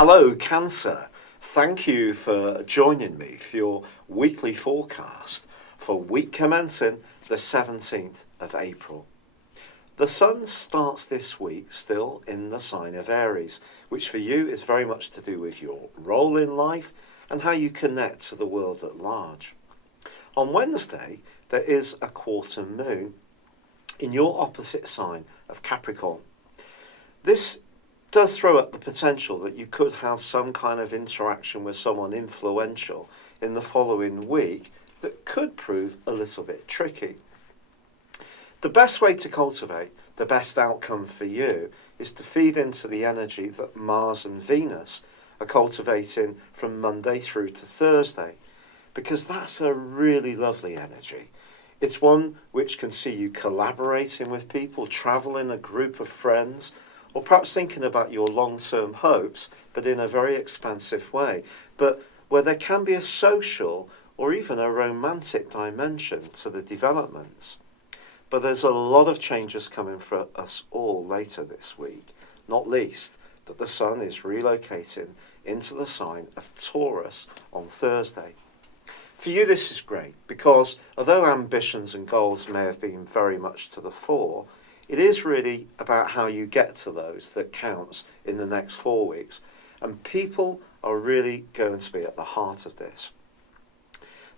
Hello, Cancer. Thank you for joining me for your weekly forecast for week commencing the 17th of April. The Sun starts this week still in the sign of Aries, which for you is very much to do with your role in life and how you connect to the world at large. On Wednesday, there is a quarter moon in your opposite sign of Capricorn. This does throw up the potential that you could have some kind of interaction with someone influential in the following week that could prove a little bit tricky. The best way to cultivate the best outcome for you is to feed into the energy that Mars and Venus are cultivating from Monday through to Thursday, because that's a really lovely energy. It's one which can see you collaborating with people, traveling a group of friends, or perhaps thinking about your long-term hopes, but in a very expansive way, but where there can be a social or even a romantic dimension to the developments. But there's a lot of changes coming for us all later this week, not least that the Sun is relocating into the sign of Taurus on Thursday. For you, this is great because although ambitions and goals may have been very much to the fore, it is really about how you get to those that counts in the next 4 weeks. And people are really going to be at the heart of this.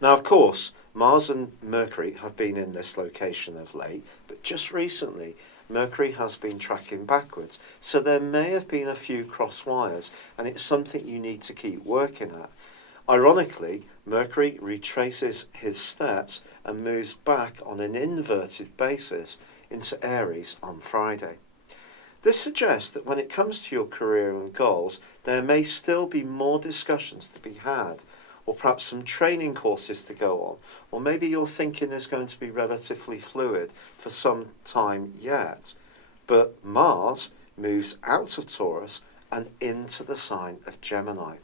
Now, of course, Mars and Mercury have been in this location of late, but just recently, Mercury has been tracking backwards. So there may have been a few cross wires, and it's something you need to keep working at. Ironically, Mercury retraces his steps and moves back on an inverted basis into Aries on Friday. This suggests that when it comes to your career and goals, there may still be more discussions to be had, or perhaps some training courses to go on, or maybe your thinking is going to be relatively fluid for some time yet. But Mars moves out of Taurus and into the sign of Gemini.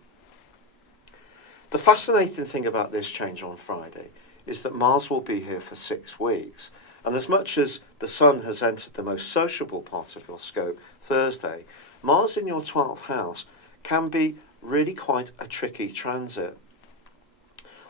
The fascinating thing about this change on Friday is that Mars will be here for 6 weeks. And as much as the Sun has entered the most sociable part of your scope, Thursday, Mars in your 12th house can be really quite a tricky transit.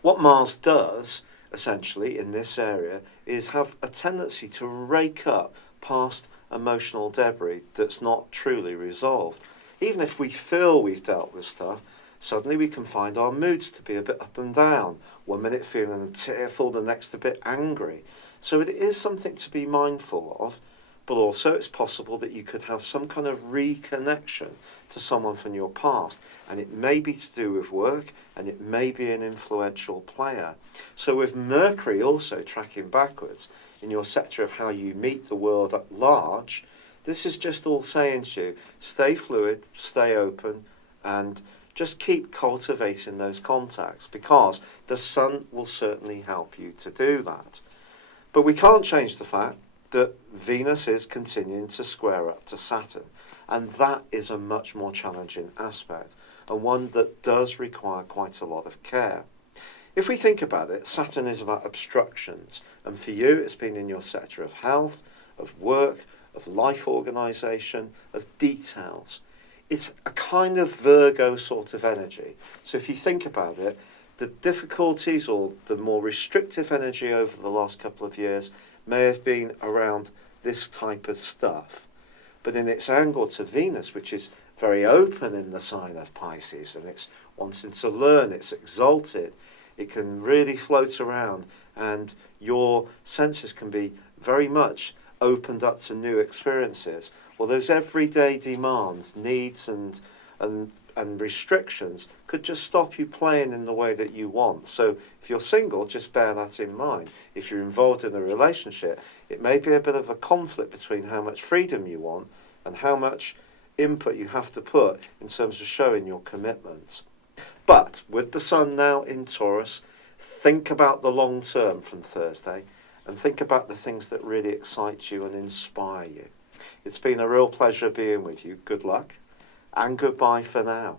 What Mars does, essentially, in this area, is have a tendency to rake up past emotional debris that's not truly resolved. Even if we feel we've dealt with stuff, suddenly we can find our moods to be a bit up and down. 1 minute feeling tearful, the next a bit angry. So it is something to be mindful of, but also it's possible that you could have some kind of reconnection to someone from your past, and it may be to do with work, and it may be an influential player. So with Mercury also tracking backwards in your sector of how you meet the world at large, this is just all saying to you, stay fluid, stay open, and just keep cultivating those contacts, because the Sun will certainly help you to do that. But we can't change the fact that Venus is continuing to square up to Saturn, and that is a much more challenging aspect, and one that does require quite a lot of care. If we think about it, Saturn is about obstructions, and for you it's been in your sector of health, of work, of life organisation, of details. It's a kind of Virgo sort of energy. So if you think about it, the difficulties or the more restrictive energy over the last couple of years may have been around this type of stuff. But in its angle to Venus, which is very open in the sign of Pisces, and it's wanting to learn, it's exalted, it can really float around, and your senses can be very much opened up to new experiences. Well, those everyday demands, needs and restrictions could just stop you playing in the way that you want. So if you're single, just bear that in mind. If you're involved in a relationship, it may be a bit of a conflict between how much freedom you want and how much input you have to put in terms of showing your commitments. But with the Sun now in Taurus, think about the long term from Thursday and think about the things that really excite you and inspire you. It's been a real pleasure being with you. Good luck and goodbye for now.